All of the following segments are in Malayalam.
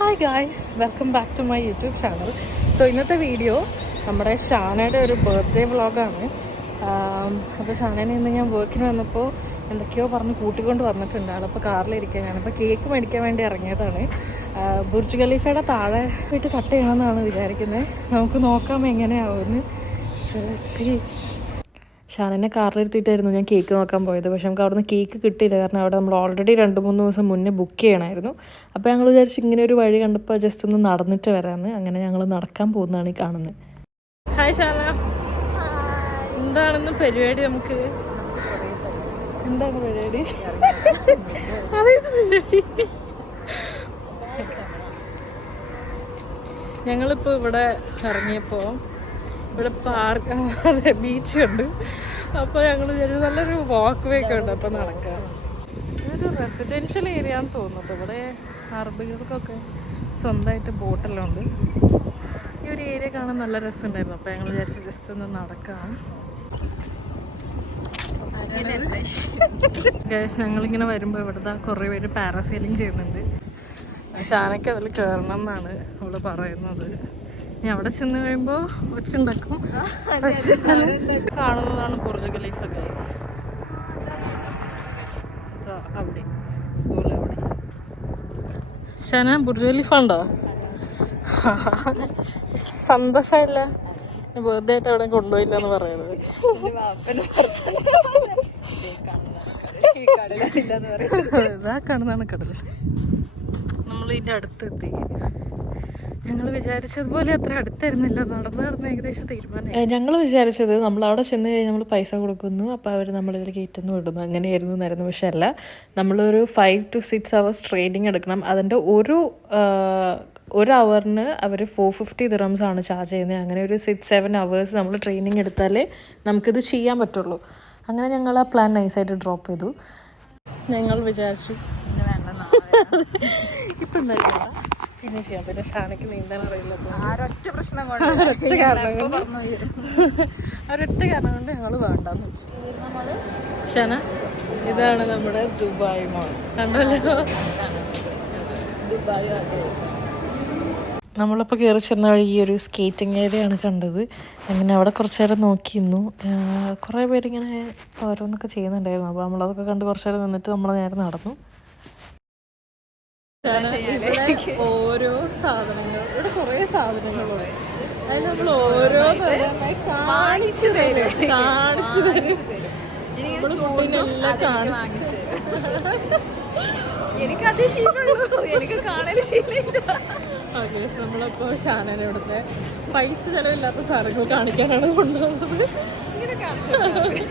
Hi guys, welcome back to my YouTube channel. So ഇന്നത്തെ വീഡിയോ നമ്മുടെ ഷാനയുടെ ഒരു ബർത്ത്ഡേ വ്ളോഗാണ്. അപ്പോൾ ഷാനേനെ ഇന്ന് ഞാൻ വർക്കിന് വന്നപ്പോൾ എന്തൊക്കെയോ പറഞ്ഞ് കൂട്ടിക്കൊണ്ട് വന്നിട്ടുണ്ട്. ആളപ്പോൾ കാറിലിരിക്കുക. ഞാനിപ്പോൾ കേക്ക് മേടിക്കാൻ വേണ്ടി ഇറങ്ങിയതാണ്. ബുർജ് ഖലീഫയുടെ താഴെ പോയിട്ട് കട്ട് ചെയ്യണമെന്നാണ് വിചാരിക്കുന്നത്. നമുക്ക് നോക്കാം എങ്ങനെയാവുമെന്ന്. ഷാനനെ കാറിലിരുത്തിയിട്ടായിരുന്നു ഞാൻ കേക്ക് നോക്കാൻ പോയത്. പക്ഷെ നമുക്ക് അവിടെ നിന്ന് കേക്ക് കിട്ടിയില്ല. കാരണം അവിടെ നമ്മൾ ഓൾറെഡി 2-3 ദിവസം മുന്നേ ബുക്ക് ചെയ്യണമായിരുന്നു. അപ്പോൾ ഞങ്ങൾ വിചാരിച്ച് ഇങ്ങനെ ഒരു വഴി കണ്ടപ്പോൾ ജസ്റ്റ് ഒന്ന് നടന്നിട്ട് വരാമെന്ന്. അങ്ങനെ ഞങ്ങൾ നടക്കാൻ പോകുന്നതാണ് ഈ കാണുന്നത്. ഹായ് ഷാന, എന്താണെന്ന് പരിപാടി? നമുക്ക് എന്താണ് പരിപാടി? ഞങ്ങളിപ്പോൾ ഇവിടെ ഇറങ്ങിയപ്പോൾ ഇവിടെ പാർക്ക്, അതെ, ബീച്ച് ഉണ്ട്. അപ്പോൾ ഞങ്ങൾ വിചാരിച്ചു നല്ലൊരു വാക്ക് വേ ഒക്കെ ഉണ്ട്. അപ്പോൾ നടക്കാം. ഇതൊരു റെസിഡൻഷ്യൽ ഏരിയ ആണെന്ന് തോന്നുന്നു. ഇവിടെ അറബികൾക്കൊക്കെ സ്വന്തമായിട്ട് ബോട്ടെല്ലാം ഉണ്ട്. ഈ ഒരു ഏരിയ കാണാൻ നല്ല രസമുണ്ടായിരുന്നു. അപ്പോൾ ഞങ്ങൾ വിചാരിച്ചു ജസ്റ്റ് ഒന്ന് നടക്കാം. ഗൈസ്, ഞങ്ങളിങ്ങനെ വരുമ്പോൾ ഇവിടുത്തെ കുറേ പേര് പാരാസൈലിംഗ് ചെയ്യുന്നുണ്ട്. ഷാനയ്ക്ക് അതിൽ കയറണം എന്നാണ് അവൾ പറയുന്നത്. ഞാൻ അവിടെ ചെന്ന് കഴിയുമ്പോൾ ഒച്ചുണ്ടാക്കും. കാണുന്നതാണ് ബുർജ് ഖലീഫ ഗൈസ്. അവിടെ അവിടെ ഷാന, ബുർജ് ഖലീഫ ഉണ്ടോ? സന്തോഷമില്ല ബർത്ത്ഡേ ആയിട്ട് അവിടെ കൊണ്ടുപോയില്ല എന്ന് പറയുന്നത്. ഇതാ കാണുന്നതാണ് കടൽ. നമ്മൾ ഇതിൻ്റെ അടുത്തെത്തി. ഞങ്ങൾ വിചാരിച്ചതുപോലെ അത്ര അടുത്തായിരുന്നില്ല. നടന്ന് ഏകദേശം തീരുമാനം. ഞങ്ങൾ വിചാരിച്ചത് നമ്മൾ അവിടെ ചെന്ന് കഴിഞ്ഞാൽ നമ്മൾ പൈസ കൊടുക്കുന്നു, അപ്പോൾ അവർ നമ്മളിതിൽ കയറ്റുന്നു വിടുന്നു, അങ്ങനെയായിരുന്നു എന്നായിരുന്നു. പക്ഷെ അല്ല, നമ്മളൊരു 5 to 6 hours ട്രെയിനിങ് എടുക്കണം. അതിൻ്റെ ഒരു അവറിന് അവർ 450 dirhams ആണ് ചാർജ് ചെയ്യുന്നത്. അങ്ങനെ ഒരു 6-7 hours നമ്മൾ ട്രെയിനിങ് എടുത്താലേ നമുക്കിത് ചെയ്യാൻ പറ്റുള്ളൂ. അങ്ങനെ ഞങ്ങൾ ആ പ്ലാൻ നൈസായിട്ട് ഡ്രോപ്പ് ചെയ്തു. ഞങ്ങൾ വിചാരിച്ചു ഇപ്പം എന്തായാലും പിന്നെ ചെയ്യാം. പിന്നെ ഷാനയ്ക്ക് നീന്താൻ അറിയില്ലപ്പോൾ ഒരൊറ്റ കാരണം കൊണ്ട് ഞങ്ങൾ വേണ്ടെന്ന് വെച്ചു. ഷാന, ഇതാണ് നമ്മുടെ ദുബായ് മോൾ. കണ്ടല്ലോ, നമ്മളിപ്പോൾ കയറി ചെന്ന വഴി ഈ ഒരു സ്കേറ്റിംഗ് ഏരിയ ആണ് കണ്ടത്. അങ്ങനെ അവിടെ കുറച്ച് നേരം നോക്കിയിരുന്നു. കുറേ പേരിങ്ങനെ ഓരോന്നൊക്കെ ചെയ്യുന്നുണ്ടായിരുന്നു. അപ്പോൾ നമ്മളതൊക്കെ കണ്ട് കുറച്ച് നേരം നിന്നിട്ട് നമ്മൾ നേരെ നടന്നു. ഓരോ സാധനങ്ങൾ, ഇവിടെ കുറേ സാധനങ്ങളുണ്ട്. അതിന് നമ്മൾ ഓരോ കാണിച്ചു തരും. എനിക്കത് ശീലമുള്ളൂ, എനിക്ക് കാണാൻ ശീലമില്ല. ഓക്കെ, നമ്മളപ്പോൾ ഷാനനെ ഇവിടുത്തെ പൈസ ചിലവില്ലാത്ത സാധനങ്ങൾ കാണിക്കാനാണ് കൊണ്ടുവന്നത്.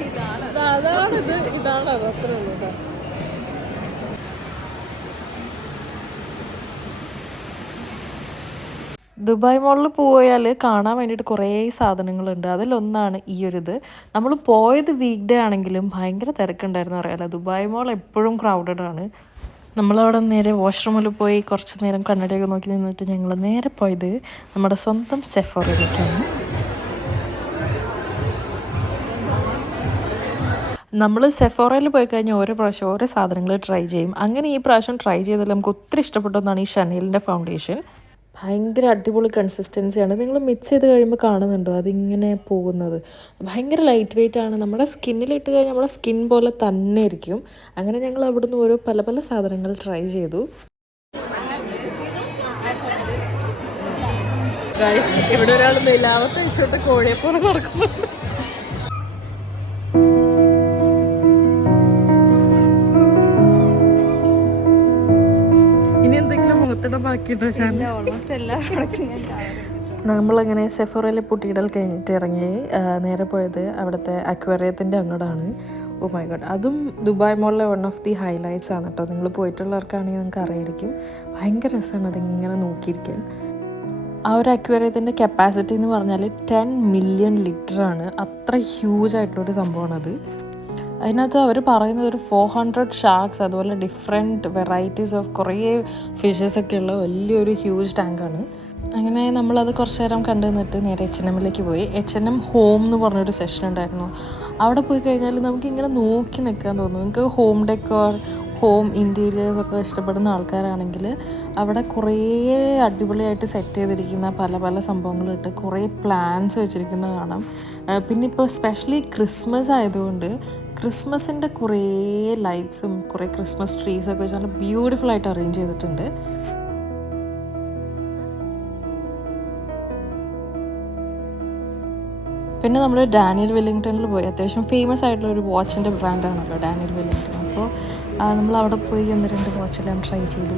ഇതാണ് അത്, അത്രേ ഉള്ളൂ കേട്ടോ. ദുബായ് മോളിൽ പോയാൽ കാണാൻ വേണ്ടിയിട്ട് കുറേ സാധനങ്ങളുണ്ട്. അതിലൊന്നാണ് ഈ ഒരു ഇത്. നമ്മൾ പോയത് വീക്ക് ഡേ ആണെങ്കിലും ഭയങ്കര തിരക്കുണ്ടായിരുന്നു. അറിയാലോ, ദുബായ് മോൾ എപ്പോഴും ക്രൗഡഡ് ആണ്. നമ്മളവിടെ നേരെ വാഷ്റൂമിൽ പോയി കുറച്ച് നേരം കണ്ണടയൊക്കെ നോക്കി നിന്നിട്ട് ഞങ്ങൾ നേരെ പോയത് നമ്മുടെ സ്വന്തം സെഫോറയിലേക്കാണ്. നമ്മൾ സെഫോറയിൽ പോയി കഴിഞ്ഞാൽ ഓരോ പ്രാവശ്യം ഓരോ സാധനങ്ങൾ ട്രൈ ചെയ്യും. അങ്ങനെ ഈ പ്രാവശ്യം ട്രൈ ചെയ്തതിൽ നമുക്ക് ഒത്തിരി ഇഷ്ടപ്പെട്ടതാണ് ഈ ഷനേലിൻ്റെ ഫൗണ്ടേഷൻ. ഭയങ്കര അടിപൊളി കൺസിസ്റ്റൻസിയാണ്. നിങ്ങൾ മിക്സ് ചെയ്ത് കഴിയുമ്പോൾ കാണുന്നുണ്ടോ അതിങ്ങനെ പോകുന്നത്? ഭയങ്കര ലൈറ്റ് വെയിറ്റ് ആണ്. നമ്മുടെ സ്കിന്നിലിട്ട് കഴിഞ്ഞാൽ നമ്മുടെ സ്കിൻ പോലെ തന്നെ ഇരിക്കും. അങ്ങനെ ഞങ്ങൾ അവിടുന്ന് ഓരോ പല പല സാധനങ്ങൾ ട്രൈ ചെയ്തു. ഇവിടെ ഒരാൾ നിലാവത്തെ വെച്ചോട്ട് കോഴിയെപ്പോലെ നടക്കുന്നുണ്ട്. നമ്മളങ്ങനെ സെഫോറയിൽ പൊട്ടിയിടൽ കഴിഞ്ഞിട്ട് ഇറങ്ങി നേരെ പോയത് അവിടുത്തെ അക്വേറിയത്തിൻ്റെ അങ്ങോട്ടാണ്. ഓ മൈ ഗോഡ്, അതും ദുബായ് മോളിലെ വൺ ഓഫ് ദി ഹൈലൈറ്റ്സ് ആണ് കേട്ടോ. നിങ്ങൾ പോയിട്ടുള്ളവർക്കാണെങ്കിൽ നിങ്ങൾക്ക് അറിയായിരിക്കും. ഭയങ്കര രസമാണ് അതിങ്ങനെ നോക്കിയിരിക്കാൻ. ആ ഒരു അക്വേറിയത്തിൻ്റെ കപ്പാസിറ്റി എന്ന് പറഞ്ഞാൽ 10 million ലിറ്ററാണ്. അത്ര ഹ്യൂജ് ആയിട്ടുള്ളൊരു സംഭവമാണത്. അതിനകത്ത് അവർ പറയുന്നത് ഒരു 400 ഷാർക്സ്, അതുപോലെ ഡിഫറെൻറ്റ് വെറൈറ്റീസ് ഓഫ് കുറേ ഫിഷസൊക്കെ ഉള്ള വലിയൊരു ഹ്യൂജ് ടാങ്കാണ്. അങ്ങനെ നമ്മളത് കുറച്ച് നേരം കണ്ടു നിന്നിട്ട് നേരെ H&Mലേക്ക് പോയി. H&M ഹോം എന്ന് പറഞ്ഞൊരു സെഷൻ ഉണ്ടായിരുന്നു. അവിടെ പോയി കഴിഞ്ഞാൽ നമുക്കിങ്ങനെ നോക്കി നിൽക്കാൻ തോന്നും. നിങ്ങൾക്ക് ഹോം ഡെക്കോർ, ഹോം ഇൻറ്റീരിയേഴ്സൊക്കെ ഇഷ്ടപ്പെടുന്ന ആൾക്കാരാണെങ്കിൽ അവിടെ കുറേ അടിപൊളിയായിട്ട് സെറ്റ് ചെയ്തിരിക്കുന്ന പല പല സംഭവങ്ങളിട്ട് കുറേ പ്ലാൻസ് വെച്ചിരിക്കുന്നത് കാണാം. പിന്നെ ഇപ്പോൾ സ്പെഷ്യലി ക്രിസ്മസ് ആയതുകൊണ്ട് ക്രിസ്മസിൻ്റെ കുറേ ലൈറ്റ്സും കുറേ ക്രിസ്മസ് ട്രീസൊക്കെ വെച്ച് നല്ല ബ്യൂട്ടിഫുൾ ആയിട്ട് അറേഞ്ച് ചെയ്തിട്ടുണ്ട്. പിന്നെ നമ്മൾ ഡാനിയൽ വെല്ലിംഗ്ടണിൽ പോയി. അത്യാവശ്യം ഫേമസ് ആയിട്ടുള്ള ഒരു വാച്ചിൻ്റെ ബ്രാൻഡാണല്ലോ ഡാനിയൽ വെല്ലിംഗ്ടൺ. അപ്പോൾ നമ്മൾ അവിടെ പോയി 1-2 വാച്ചെല്ലാം ട്രൈ ചെയ്തു.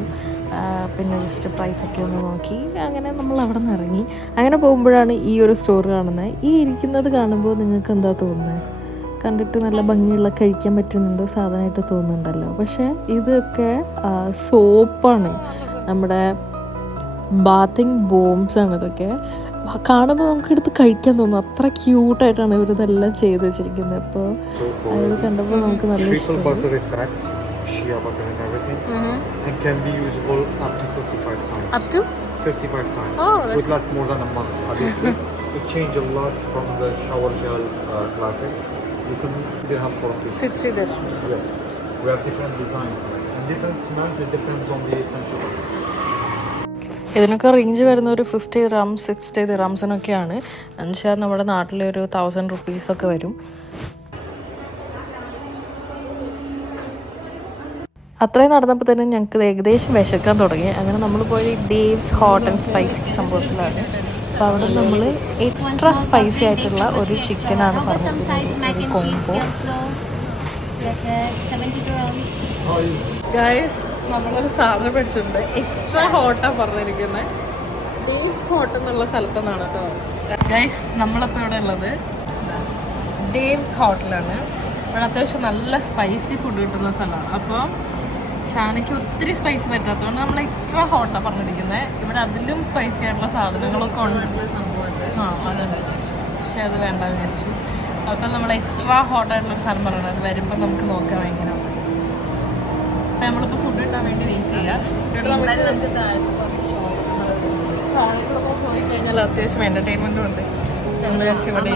പിന്നെ ജസ്റ്റ് പ്രൈസൊക്കെ ഒന്ന് നോക്കി അങ്ങനെ നമ്മൾ അവിടെ നിന്ന് ഇറങ്ങി. അങ്ങനെ പോകുമ്പോഴാണ് ഈ ഒരു സ്റ്റോർ കാണുന്നത്. ഈ ഇരിക്കുന്നത് കാണുമ്പോൾ നിങ്ങൾക്ക് എന്താ തോന്നുന്നത്? കണ്ടിട്ട് നല്ല ഭംഗിയുള്ള കഴിക്കാൻ പറ്റുന്ന എന്തോ സാധനമായിട്ട് തോന്നുന്നുണ്ടല്ലോ. പക്ഷേ ഇതൊക്കെ സോപ്പാണ്, നമ്മുടെ ബാത്തിങ് ബോംബ്സ് ആണ് ഇതൊക്കെ. കാണുമ്പോൾ നമുക്കെടുത്ത് കഴിക്കാൻ തോന്നും, അത്ര ക്യൂട്ടായിട്ടാണ് ഇവരിതെല്ലാം ചെയ്ത് വെച്ചിരിക്കുന്നത്. അപ്പോൾ ഇത് കണ്ടപ്പോൾ നമുക്ക് നല്ല ഇഷ്ടമായി. Shea butter and everything, and can be usable up to 35 times. Up to 55 times. Oh, so it lasts more than a month. Obviously, it changed a lot from the shower gel classic. You can dirham for this. 60 dirhams. Yes, we have different designs and different smells. It depends on the essential oil. ഇതിനൊക്കെ റേഞ്ച് വരുന്ന ഒരു 50 dirhams 60 dirhamsനൊക്കെയാണ്. എന്നുവെച്ചാൽ നമ്മുടെ നാട്ടിലെ ഒരു 1000 rupees ഒക്കെ വരും. അത്രയും നടന്നപ്പോൾ തന്നെ ഞങ്ങൾക്ക് ഏകദേശം വിശക്കാൻ തുടങ്ങി. അങ്ങനെ നമ്മൾ പോയി ഡേവ്സ് ഹോട്ട് ആൻഡ് സ്പൈസി സംഭവത്തിലാണ്. അപ്പോൾ അവിടെ നമ്മൾ എക്സ്ട്രാ സ്പൈസി ആയിട്ടുള്ള ഒരു ചിക്കനാണ് പറഞ്ഞിട്ടുള്ളത്, കോംബോ. ഗൈസ്, നമ്മളൊരു സാധനം പഠിച്ചിട്ടുണ്ട്. എക്സ്ട്രാ ഹോട്ടാണ് പറഞ്ഞിരിക്കുന്നത്. ഡേവ്സ് ഹോട്ട് എന്നുള്ള സ്ഥലത്തുനിന്നാണ് കേട്ടോ. ഗൈസ്, നമ്മളിപ്പോൾ ഇവിടെ ഉള്ളത് ഡേവ്സ് ഹോട്ടലാണ്. ഇവിടെ അത്യാവശ്യം നല്ല സ്പൈസി ഫുഡ് കിട്ടുന്ന സ്ഥലമാണ്. അപ്പോൾ ഷാനയ്ക്ക് ഒത്തിരി സ്പൈസി പറ്റാത്തതുകൊണ്ട് നമ്മൾ എക്സ്ട്രാ ഹോട്ടാണ് പറഞ്ഞിരിക്കുന്നത്. ഇവിടെ അതിലും സ്പൈസി ആയിട്ടുള്ള സാധനങ്ങളൊക്കെ ഉണ്ട്. ആ, അതുണ്ട്. പക്ഷെ അത് വേണ്ട വിചാരിച്ചു. അപ്പം നമ്മൾ എക്സ്ട്രാ ഹോട്ടായിട്ടുള്ളൊരു സാധനം പറയണത് അത് വരുമ്പോൾ നമുക്ക് നോക്കാം എങ്ങനെയാണ്. അപ്പം നമ്മളിപ്പോൾ ഫുഡ് കിട്ടാൻ വേണ്ടി വെയിറ്റ് ചെയ്യാം. ഇവിടെ നമുക്ക് താഴേക്കൂടെ പോയി കഴിഞ്ഞാൽ അത്യാവശ്യം എൻ്റർടൈൻമെൻറ്റും ഉണ്ട്. നമ്മൾ വിചാരിച്ചു ഇവിടെ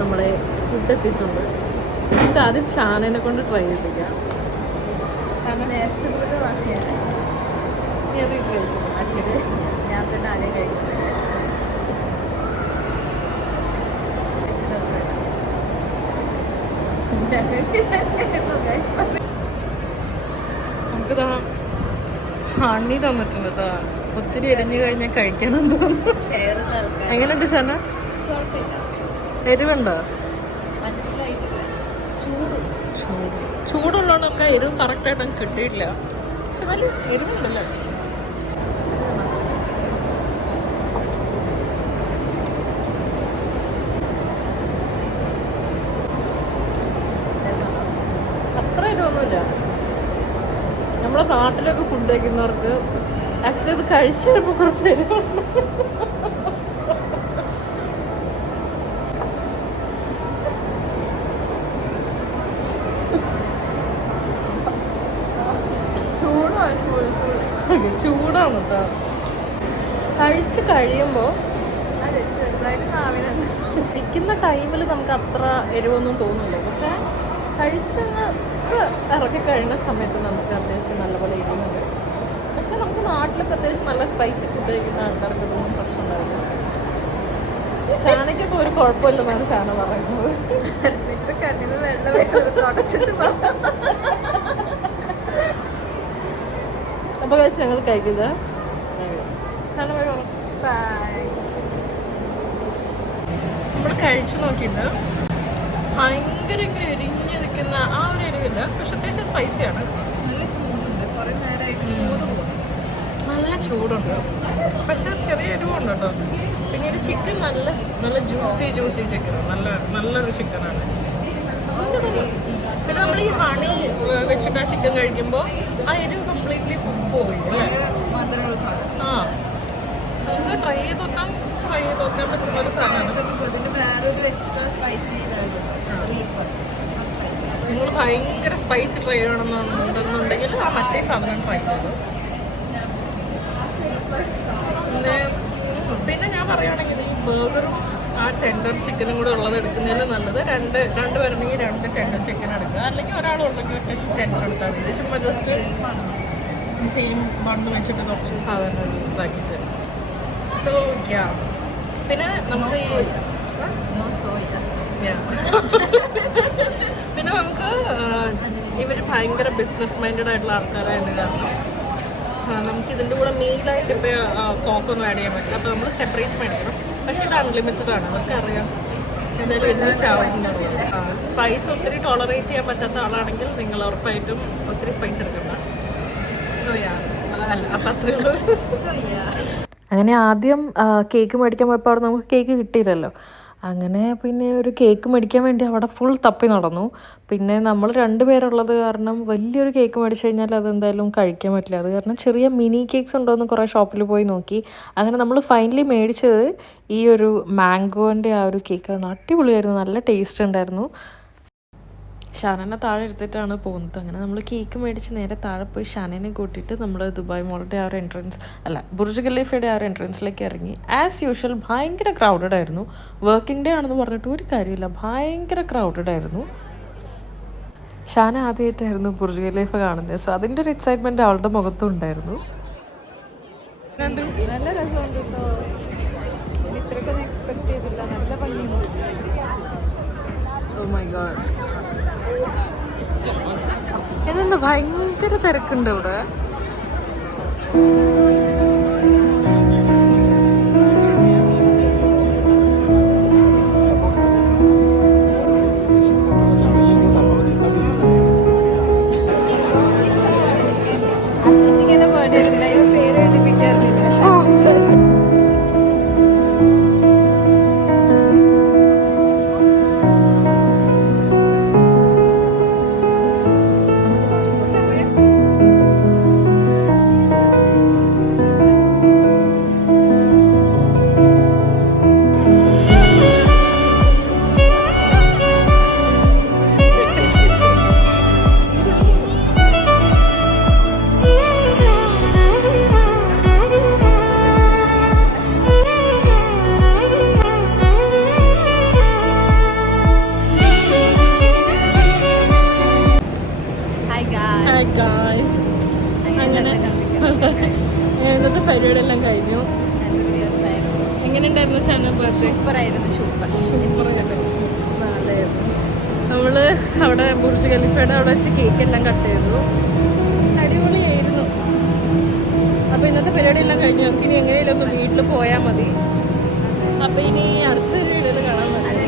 നമ്മളെ ഫുഡ് എത്തിച്ചുണ്ട്. നമുക്ക് ആദ്യം ഷാനനെ കൊണ്ട് ട്രൈ ചെയ്യിപ്പിക്കാം. ഞാൻ തന്നെ ആദ്യം കഴിക്കുന്നത്. നമുക്ക് ഹണി തന്നിട്ടുണ്ട് കേട്ടോ. ഒത്തിരി എരിഞ്ഞു കഴിഞ്ഞാൽ കഴിക്കാനും തോന്നുന്നു. എങ്ങനെയുണ്ട് ഷാന? എരിവുണ്ടോ? ചൂടുള്ളതുകൊണ്ട് നമുക്ക് എരിവ് കറക്റ്റായിട്ട് നമുക്ക് കിട്ടിയിട്ടില്ല. പക്ഷെ നല്ല എരിവുണ്ടല്ലോ. അത്ര എരിവൊന്നുമില്ല. നമ്മളെ നാട്ടിലൊക്കെ ഫുഡ് കഴിക്കുന്നവർക്ക് ആക്ച്വലി അത് കഴിച്ചു കഴിയുമ്പോൾ കുറച്ച് എരിവുണ്ട്. ചൂടാണ് കേട്ടോ. കഴിച്ച് കഴിയുമ്പോൾ കഴിക്കുന്ന ടൈമിൽ നമുക്ക് അത്ര എരിവൊന്നും തോന്നില്ല. പക്ഷെ കഴിച്ചങ്ങ് ഇറക്കി കഴിയുന്ന സമയത്ത് നമുക്ക് അത്യാവശ്യം നല്ലപോലെ എരിവുന്നുണ്ട്. പക്ഷെ നമുക്ക് നാട്ടിലൊക്കെ അത്യാവശ്യം നല്ല സ്പൈസി ഫുഡ് കഴിക്കുന്ന ആൾക്കാർക്ക് ഇതൊന്നും പ്രശ്നം ഉണ്ടാവില്ല. ഷാനയ്ക്കിപ്പോൾ ഒരു കുഴപ്പമില്ലെന്നാണ് ഷാന പറയുന്നത്. അപ്പോൾ കഴിച്ച് ഞങ്ങൾ കഴിക്കുന്നത് നമ്മൾ കഴിച്ചു നോക്കിയിട്ട് ഭയങ്കര ഇങ്ങനെ എരിഞ്ഞിരിക്കുന്ന ആ ഒരു എരിവില്ല. പക്ഷെ അത്യാവശ്യം സ്പൈസിയാണ്. നല്ല ചൂടുണ്ട്. കുറേ നേരമായിട്ട് ചൂട് പോകും. നല്ല ചൂടുണ്ട്. പക്ഷെ ചെറിയ എരിവുണ്ട് കേട്ടോ. പിന്നീട് ചിക്കൻ നല്ല നല്ല ജ്യൂസി ചിക്കനാണ്. നല്ലൊരു ചിക്കനാണ്. പിന്നെ നമ്മൾ ഈ ഹണി വെച്ചിട്ട് ആ ചിക്കൻ കഴിക്കുമ്പോൾ ആ എരിവ് കംപ്ലീറ്റ്ലി പോയി. ആ, നമുക്ക് ട്രൈ ചെയ്ത് നോക്കാം. ട്രൈ ചെയ്ത് നോക്കാൻ പറ്റുന്ന ഒരു സാധനമാണ്. ഇതിന് വേറൊരു എക്സ്ട്രാ സ്പൈസി റീപ്പർ നിങ്ങൾ ഭയങ്കര സ്പൈസി ട്രൈ ചെയ്യണമെന്നുണ്ടെന്നുണ്ടെങ്കിൽ ആ മറ്റേ സാധനം ട്രൈ ചെയ്തു. പിന്നെ ഞാൻ പറയുകയാണെങ്കിൽ ഈ ബർഗറും ആ ടെൻഡർ ചിക്കനും കൂടെ ഉള്ളത് എടുക്കുന്നതിന് നല്ലത് രണ്ട് പേരുണ്ടെങ്കിൽ 2 ടെൻഡർ ചിക്കൻ എടുക്കുക, അല്ലെങ്കിൽ ഒരാളുണ്ടെങ്കിൽ ടെൻഡർ എടുത്താൽ മതി. ചുമ്മാ ജസ്റ്റ് സെയിം മണ്ണ് വെച്ചിട്ട് കുറച്ച് സാധനം ഇതാക്കിയിട്ട്. സോ യാ, പിന്നെ നമുക്ക് നോ സോയ. പിന്നെ നമുക്ക് ഇവർ ഭയങ്കര ബിസിനസ് മൈൻഡഡ് ആയിട്ടുള്ള ആൾക്കാരായിട്ട് കാരണം നമുക്ക് ഇതിൻ്റെ കൂടെ മീലായിട്ട് ഇപ്പോൾ കോക്കൊന്നും ആഡ് ചെയ്യാൻ പറ്റില്ല. അപ്പോൾ നമ്മൾ സെപ്പറേറ്റ് മേടിക്കണം. പക്ഷേ ഇത് അൺലിമിറ്റഡ് ആണ്, നമുക്കറിയാം എന്തായാലും എന്നുവെച്ചാവുന്നുള്ളൂ. സ്പൈസ് ഒത്തിരി ടോളറേറ്റ് ചെയ്യാൻ പറ്റാത്ത ആളാണെങ്കിൽ നിങ്ങൾ ഉറപ്പായിട്ടും ഒത്തിരി സ്പൈസ് എടുക്കണ്ട. സോ യാ, അല്ല അപ്പം അത്രയേ ഉള്ളൂ. അങ്ങനെ ആദ്യം കേക്ക് മേടിക്കാൻ പോയപ്പോൾ അവിടെ നമുക്ക് കേക്ക് കിട്ടിയില്ലല്ലോ. അങ്ങനെ പിന്നെ ഒരു കേക്ക് മേടിക്കാൻ വേണ്ടി അവിടെ ഫുൾ തപ്പി നടന്നു. പിന്നെ നമ്മൾ 2 പേരുള്ളത് കാരണം വലിയൊരു കേക്ക് മേടിച്ച് കഴിഞ്ഞാൽ അതെന്തായാലും കഴിക്കാൻ പറ്റില്ല. അത് കാരണം ചെറിയ മിനി കേക്ക്സ് ഉണ്ടോയെന്ന് കുറേ ഷോപ്പിൽ പോയി നോക്കി. അങ്ങനെ നമ്മൾ ഫൈനലി മേടിച്ചത് ഈ ഒരു മാംഗോൻ്റെ ആ ഒരു കേക്കാണ്. അടിപൊളിയായിരുന്നു, നല്ല ടേസ്റ്റ് ഉണ്ടായിരുന്നു. ഷാനനെ താഴെ എടുത്തിട്ടാണ് പോകുന്നത്. അങ്ങനെ നമ്മൾ കേക്ക് മേടിച്ച് നേരെ താഴെ പോയി ഷാനനെ കൂട്ടിയിട്ട് നമ്മൾ ദുബായ് മോളിൻ്റെ ആ ഒരു എൻട്രൻസ് ബുർജ് ഖലീഫയുടെ ആ ഒരു എൻട്രൻസിലേക്ക് ഇറങ്ങി. ആസ് യൂഷ്വൽ ഭയങ്കര ക്രൗഡഡ് ആയിരുന്നു. വർക്കിംഗ് ഡേ ആണെന്ന് പറഞ്ഞിട്ട് ഒരു കാര്യമില്ല, ഭയങ്കര ക്രൗഡഡ് ആയിരുന്നു. ഷാന ആദ്യമായിട്ടായിരുന്നു ബുർജ് ഖലീഫ കാണുന്നത്. സോ അതിൻ്റെ ഒരു എക്സൈറ്റ്മെൻറ്റ് അവളുടെ മുഖത്തും ഉണ്ടായിരുന്നു. നല്ല രസമുണ്ട് കേട്ടോ, ഇത്രയ്ക്കൊന്നും എക്സ്പെക്ട് ചെയ്തില്ല. നല്ല ഭംഗിയുണ്ട്. Oh my God. ഇതെന്താ ഭയങ്കര തിരക്കുണ്ട് ഇവിടെ. പേര് എഴുതിപ്പിക്കാറില്ല. ഇന്നത്തെ പരിപാടിയെല്ലാം കഴിഞ്ഞു. എങ്ങനെയുണ്ടായിരുന്നു ഷാന ബർത്ത്ഡേ? സൂപ്പറായിരുന്നു. നല്ലതായിരുന്നു. നമ്മള് അവിടെ ബുർജ് ഖലീഫയുടെ അവിടെ വെച്ച് കേക്കെല്ലാം കട്ട് ചെയ്തു. അടിപൊളിയായിരുന്നു. അപ്പോൾ ഇന്നത്തെ പരിപാടിയെല്ലാം കഴിഞ്ഞു. നമുക്ക് ഇനി എങ്ങനെയെങ്കിലും ഒന്ന് വീട്ടിൽ പോയാൽ മതി. അപ്പോൾ ഇനി അടുത്തൊരു വീഡിയോയിൽ കാണാൻ മതി.